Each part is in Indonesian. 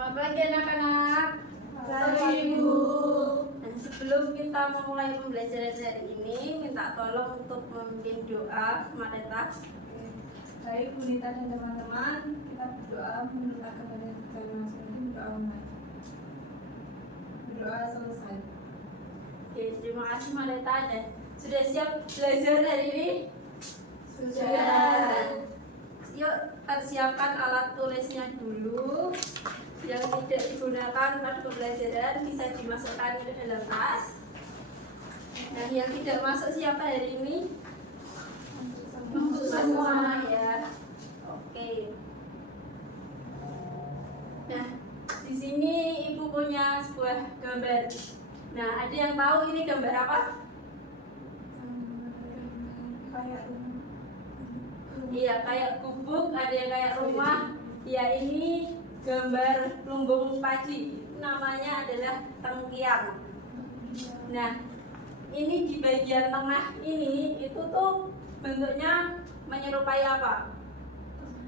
Selamat pagi anak-anak. Ibu. Dan sebelum kita memulai pembelajaran hari ini, minta tolong untuk memimpin doa Maleta. Baik, Bu Nita dan teman-teman, kita berdoa menurut kepada Tuhan masing-masing, doa online. Berdoa selesai. Oke, terima kasih Maleta. Dan sudah siap belajar hari ini? Sudah. Yuk, persiapkan alat tulisnya dulu. Yang tidak digunakan pada pembelajaran bisa dimasukkan ke dalam tas. Nah, yang tidak masuk siapa hari ini? Untuk semua. Ya. Oke. Nah, di sini Ibu punya sebuah gambar. Nah, ada yang tahu ini gambar apa? Kayak Iya, kayak gubuk, ada yang kayak rumah. Ya, ini gambar lumbung padi. Namanya adalah tengkiang. Nah, ini di bagian tengah ini itu tuh bentuknya menyerupai apa?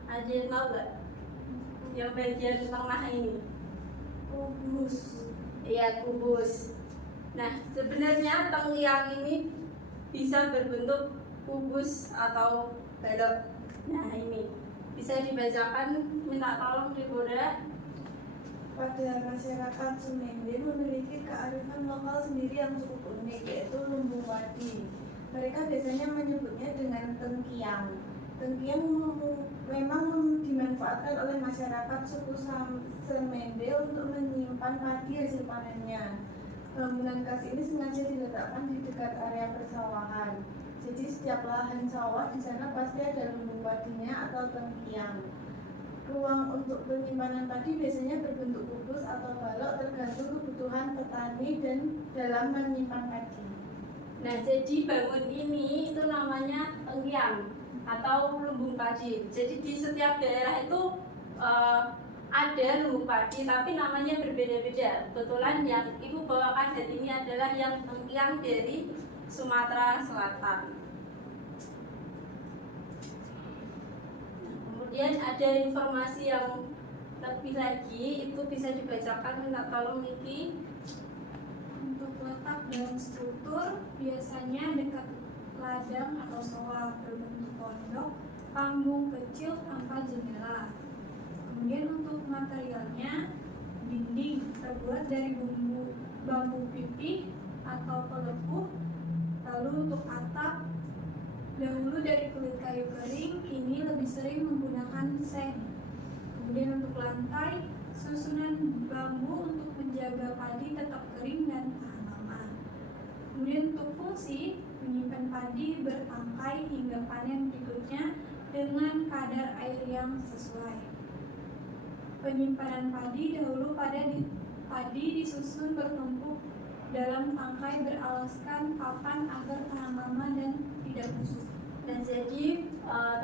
Ada yang tahu nggak? Yang bagian tengah ini? kubus. Iya, kubus. Nah, sebenarnya tengkiang ini bisa berbentuk kubus atau balok. Nah, ini bisa dibacakan, minta tolong Deborah. Pada masyarakat Sumende memiliki kearifan lokal sendiri yang cukup unik, yaitu lumbung padi. Mereka biasanya menyebutnya dengan tengkiang. Tengkiang memang dimanfaatkan oleh masyarakat suku Semende untuk menyimpan padi hasil panennya. Bangunan khas ini sengaja diletakkan di dekat area persawahan. Jadi setiap lahan sawah di sana pasti ada lumbung padinya atau tengkiang. Ruang untuk penyimpanan padi biasanya berbentuk kubus atau balok tergantung kebutuhan petani dan dalam menyimpan padi. Nah, jadi bangun ini itu namanya tengkiang atau lumbung padi. Jadi di setiap daerah itu ada lumbung padi, tapi namanya berbeda-beda. Kebetulan yang Ibu bawakan hari ini adalah yang tengkiang dari Sumatera Selatan. Kemudian ada informasi yang lebih lagi, itu bisa dibacakan, minta tolong Niki. Untuk letak dan struktur biasanya dekat ladang atau sawah berbentuk pondok, panggung kecil tanpa jendela. Kemudian untuk materialnya, dinding terbuat dari bambu pipih atau pelepuh. Lalu untuk atap, dahulu dari kulit kayu kering, kini lebih sering menggunakan seng. Kemudian untuk lantai, susunan bambu untuk menjaga padi tetap kering dan tahan lama. Kemudian untuk fungsi, menyimpan padi bertangkai hingga panen berikutnya dengan kadar air yang sesuai. Penyimpanan padi dahulu padi disusun bertumpuk dalam tangkai beralaskan papan agar tahan lama dan tidak busuk. Nah, jadi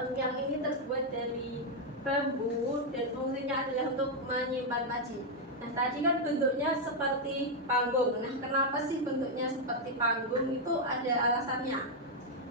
tengkiang ini terbuat dari bambu dan fungsinya adalah untuk menyimpan padi. Nah, tadi kan bentuknya seperti panggung. Nah, kenapa sih bentuknya seperti panggung? Itu ada alasannya.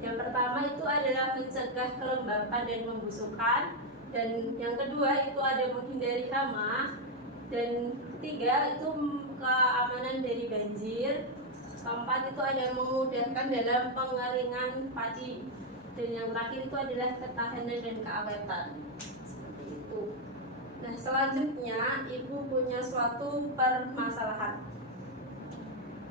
Yang pertama itu adalah mencegah kelembapan dan pembusukan. Dan yang kedua itu ada menghindari hama. Dan ketiga itu keamanan dari banjir. Keempat itu ada memudahkan dalam pengeringan padi. Dan yang terakhir itu adalah ketahanan dan keawetan. Seperti itu. Nah, selanjutnya Ibu punya suatu permasalahan.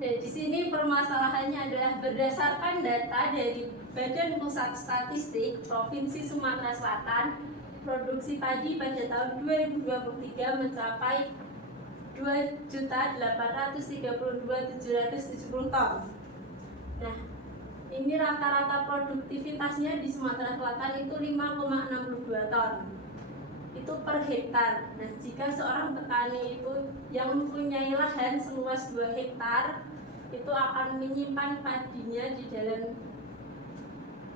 Dan di sini permasalahannya adalah berdasarkan data dari Badan Pusat Statistik Provinsi Sumatera Selatan, produksi padi pada tahun 2023 mencapai 2.832.770 ton. Nah, ini rata-rata produktivitasnya di Sumatera Selatan itu 5,62 ton. Itu per hektar. Nah, jika seorang petani itu yang mempunyai lahan seluas 2 hektar itu akan menyimpan padinya di dalam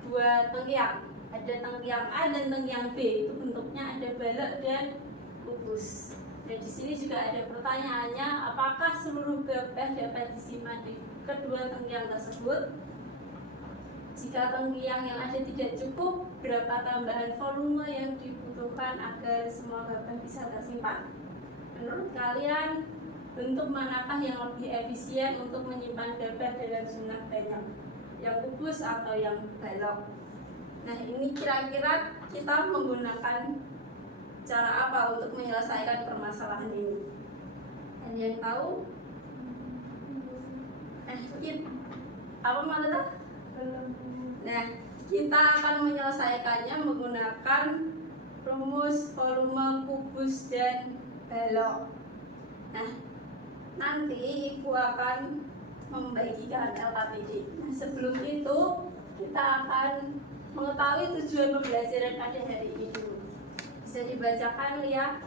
2 tengkiang. Ada tengkiang A dan tengkiang B. Itu bentuknya ada balok dan kubus. Dan di sini juga ada pertanyaannya, apakah seluruh gabah dapat disimpan di kedua tengkiang tersebut? Jika tengkiang yang ada tidak cukup, berapa tambahan volume yang dibutuhkan agar semua gabah bisa tersimpan? menurut kalian bentuk manakah yang lebih efisien untuk menyimpan gambar dalam zona banyak, yang kubus atau yang balok? Nah, ini kira-kira kita menggunakan cara apa untuk menyelesaikan permasalahan ini? Ada yang tahu? Apa maksudnya? Nah, kita akan menyelesaikannya menggunakan rumus volume kubus dan balok. Nah, nanti Ibu akan membagikan LKPD. Nah, sebelum itu kita akan mengetahui tujuan pembelajaran pada hari ini dulu. Bisa dibacakan ya.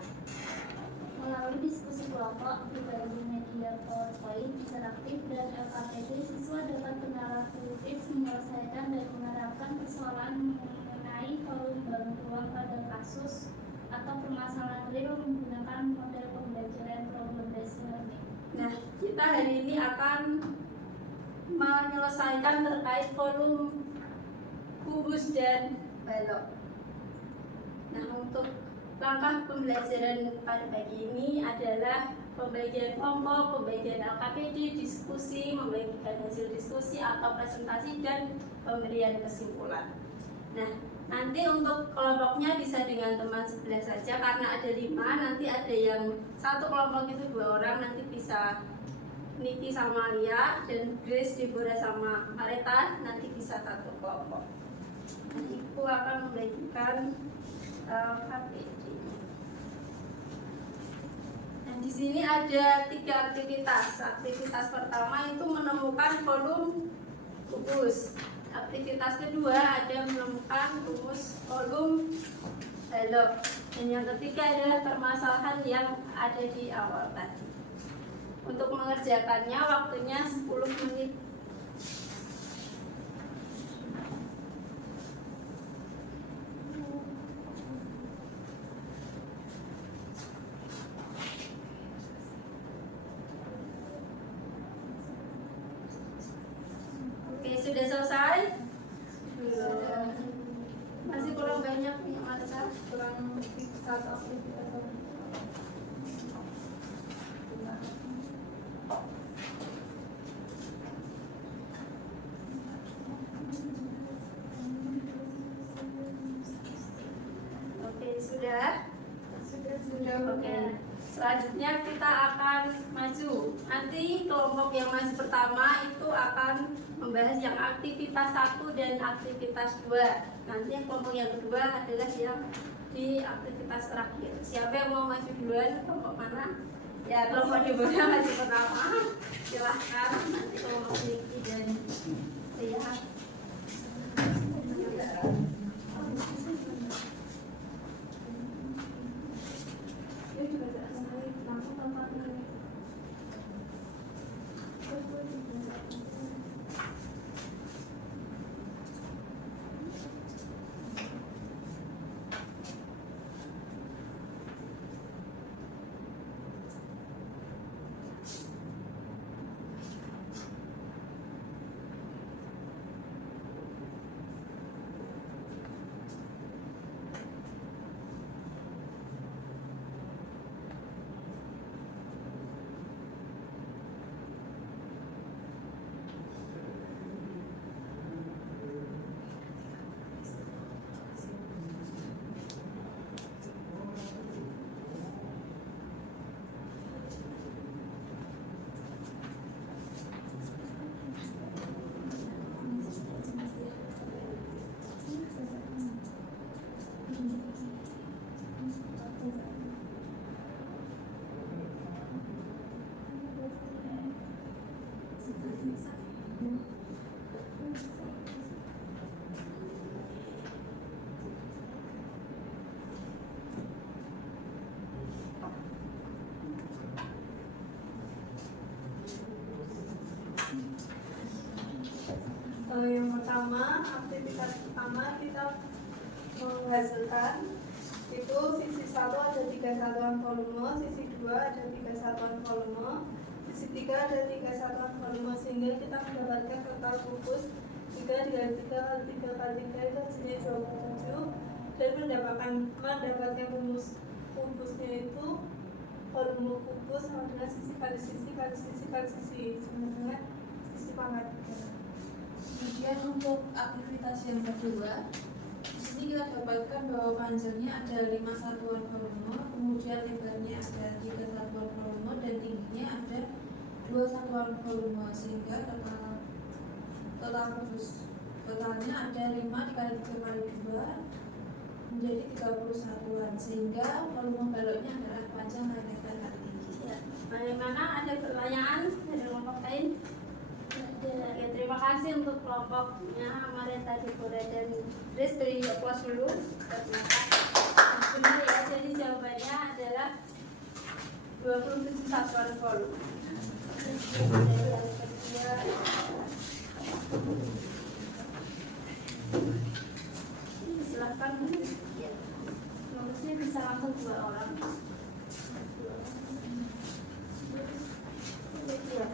Melalui diskusi kelompok, berbagi media PowerPoint interaktif dan LKPD, siswa dapat secara kritis menyelesaikan dan menerapkan persoalan mengenai volume bantuan pada kasus atau permasalahan real menggunakan model pembelajaran problem based learning. Nah, kita hari ini akan menyelesaikan terkait volume kubus dan balok. Nah, untuk langkah pembelajaran pada pagi ini adalah pembagian kelompok, pembagian LKPD, diskusi, membagikan hasil diskusi atau presentasi, dan pemberian kesimpulan. Nah, nanti untuk kelompoknya bisa dengan teman sebelah saja karena ada 5, nanti ada yang satu kelompok itu 2 orang, nanti bisa Niki sama Lia, dan Grace, Deborah sama Mareta nanti bisa satu kelompok. Nah, Ibu akan membagikan LKPD. Nah, di sini ada 3 aktivitas. Aktivitas pertama itu menemukan volume kubus. Aktivitas kedua ada menemukan rumus volume balok. Dan yang ketiga adalah permasalahan yang ada di awal tadi. Untuk mengerjakannya waktunya 10 menit. Oke, sudah selesai? Belum. Masih kurang banyak nih, Marta? kurang satu aktivitas. Oke, sudah? Sudah. Oke. Selanjutnya kita akan maju. Nanti kelompok yang maju pertama itu akan membahas yang aktivitas 1 dan aktivitas 2. Nanti yang kelompok yang kedua adalah yang di aktivitas terakhir. Siapa yang mau maju duluan? Kelompok mana? Ya, kelompok Deborah maju pertama. Silahkan. Nanti kelompok Niki dan Ria. Yang pertama, aktivitas pertama kita menghasilkan itu sisi 1 ada 3 satuan volume, sisi 2 ada 3 satuan volume, sisi 3 ada 3 satuan volume, sehingga kita mendapatkan total kubus 3 dikali 3 kali 3 kali 3 itu hasilnya 27, dan mendapatkan rumus kubusnya itu volume gemuk kupus sama dengan sisi kali sisi kali sisi kali sisi sama dengan sisi pangkat. Kemudian untuk aktivitas yang kedua, di sini kita dapatkan bahwa panjangnya ada 5 satuan volume, kemudian lebarnya ada 3 satuan volume dan tingginya ada 2 satuan volume, sehingga total totalnya ada 5 dikali 3 kali 2 menjadi 30 satuan, sehingga volume baloknya adalah panjang kali lebar kali tinggi. Ya. Bagaimana, ada pertanyaan dari kelompok lain? Ya, terima kasih untuk kelompoknya Marita Dipura dan Ristri. Aplaus dulu. Benar ya, jadi jawabannya adalah 27 satuan volume. Yang kedua, silahkan. Nomornya bisa langsung 2 orang. Ya.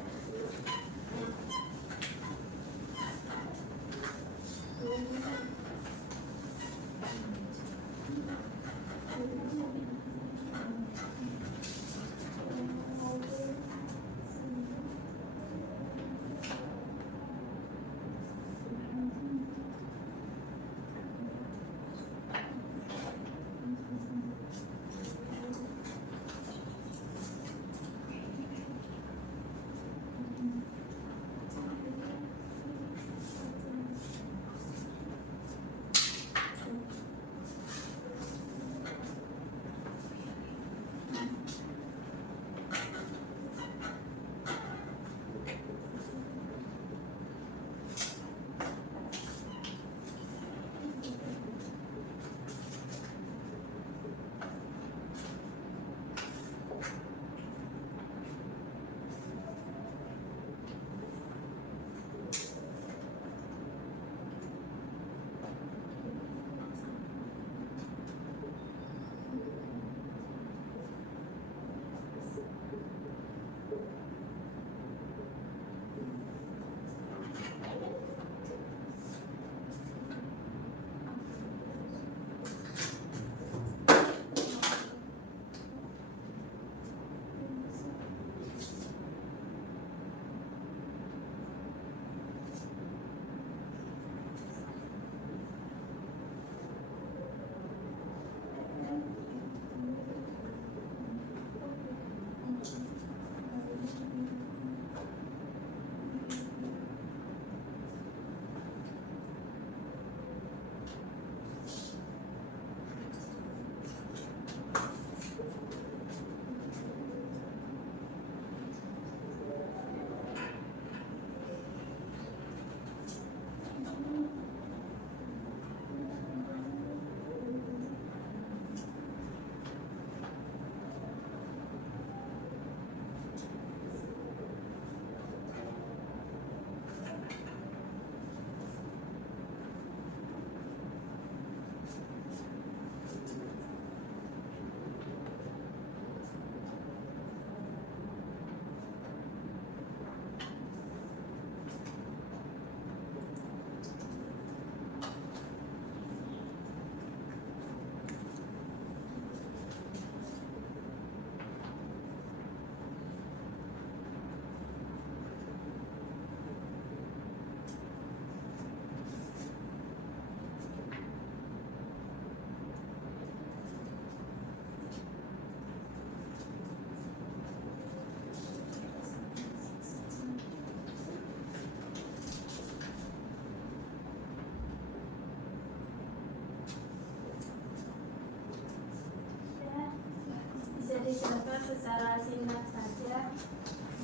dijelaskan secara singkat saja.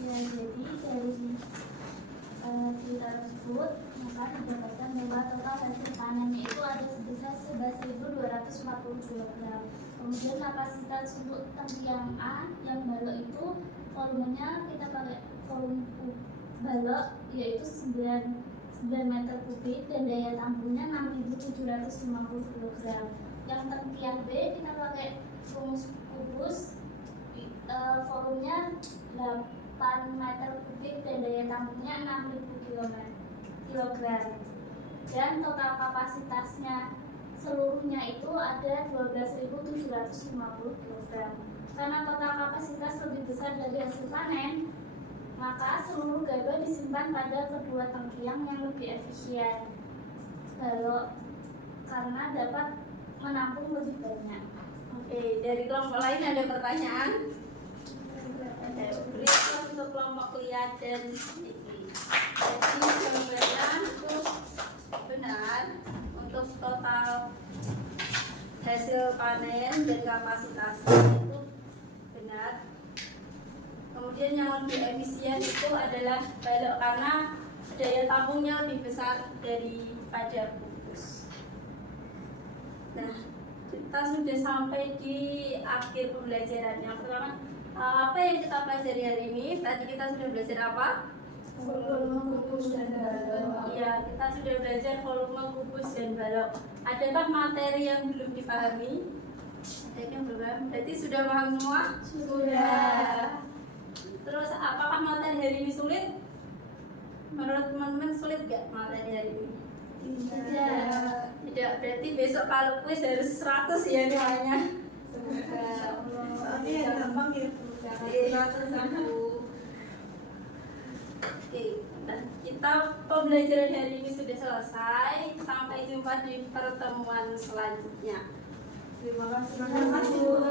Ya, jadi dari cerita tersebut maka didapatkan bahwa total hasil panennya itu ada sebesar 11.240 kg. Kemudian kapasitas untuk tangkiang A yang balok itu volumenya kita pakai volume balok yaitu 9 meter kubik dan daya tampungnya 6.750 kg. Yang tangkiang B kita pakai rumus kubus, volumenya 8 meter kubik dan daya tampungnya 6.000 kg. Dan total kapasitasnya seluruhnya itu ada 12.750 kg. Karena total kapasitas lebih besar dari hasil panen, maka seluruh gaba disimpan pada kedua tangkiang yang lebih efisien. Balok karena dapat menampung lebih banyak. Oke, dari kelompok lain ada pertanyaan? Berikan untuk kelompok lihat dan sedikit. Jadi jawabannya itu benar untuk total hasil panen dan kapasitasnya itu benar. Kemudian yang lebih efisien itu adalah balok karena daya tampungnya lebih besar daripada pupus. Nah, kita sudah sampai di akhir pembelajaran. Yang pertama, apa yang kita pelajari hari ini? Tadi kita sudah belajar apa? Volume kubus dan balok. Iya, kita sudah belajar volume kubus dan balok. Adakah materi yang belum dipahami? Ada yang belum paham? Berarti sudah paham semua? Sudah. Terus apakah materi hari ini sulit? Menurut teman-teman sulit gak materi hari ini? Tidak, berarti besok kalau kuis harus 100 ya nilainya. Soalnya yang gampang ya Bu. Oke, nah kita pembelajaran hari ini sudah selesai. Sampai jumpa di pertemuan selanjutnya. Terima kasih. Terima kasih, Bu.